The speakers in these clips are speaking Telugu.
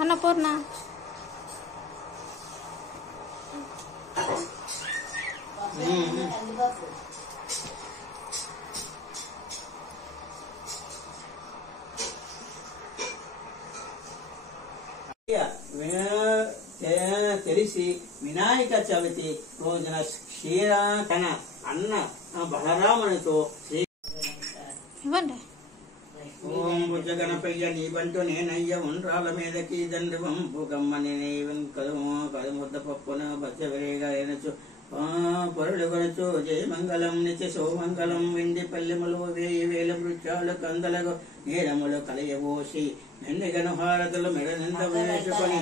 అన్నపూర్ణ తెలిసి వినాయక చవితి రోజున క్షీర తన అన్న బలరామునితో ఇవ్వండి. ఓం భుజ గణపయ్య నీ బంటు నేనయ్య ఉండ్రాల మీదకి దండ్రి వంపు గమ్మని నీవన్ కదుము కదుముద్ద పప్పున బచ్చ విరేగా ఎనచు పొరలు కొనచు జయ మంగళం నిత్య సోమంగళం వెండి పల్లెములు 1000 వృక్షాలు కందలకు నీరములు కలయబోసి మెండిగను హారతులు మెడ నింద వేసుకొని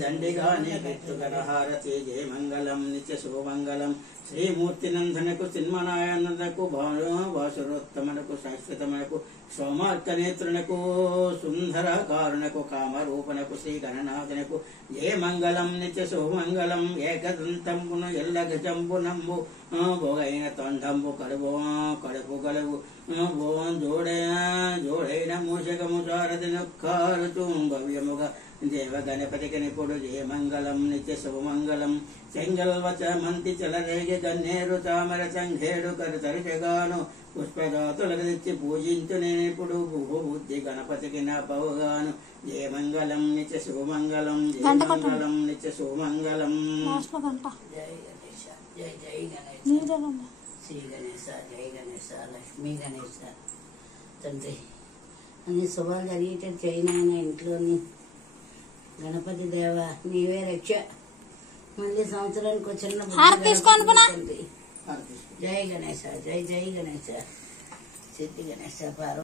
దండిగా నీకెత్తుగన హారతి జయ మంగళం నిత్య శుభమంగళం శ్రీమూర్తి నందనకు చిన్మనాయనకు వాసురోత్తమనకు శాశ్వతమనకు సోమార్క నేత్రునకు సుందరకారునకు కామరూపనకు శ్రీ గణనాథనకు జయ మంగళం నిత్య శుభమంగళం ఏకదంతంబును ఎల్ల గజంబునంబు భోగైన తొండంబు కడుపు గలుగు జోడైన మూషకము సారథి నొక్కారుతూ భవ్యముగా దేవ గణపతికి నిపుడు జయ మంగళం నిత్య శుభమంగళం చెంగల్వచ మంతి చలరేగి గన్నేరు తామర సంఘేడు కరుతరిచగాను పుష్పజాతులకు తెచ్చి పూజించు నేనిప్పుడు బుద్ధి గణపతికి నా పవుగాను జయ మంగళం నిత్య శుభమంగళం జయ మంగళం నిత్య శుభమంగళం జై జై గణేశ శ్రీ గణేశ జై గణేశ లక్ష్మీ గణేశ తండ్రి అన్ని శుభాలు జరిగేటట్టు చేయనాయన ఇంట్లోని గణపతి దేవ నీవే రక్ష మళ్ళీ సంవత్సరానికి చిన్న తండ్రి జై గణేశ జై జై గణేశ సిద్ధి గణేశ పార్వతి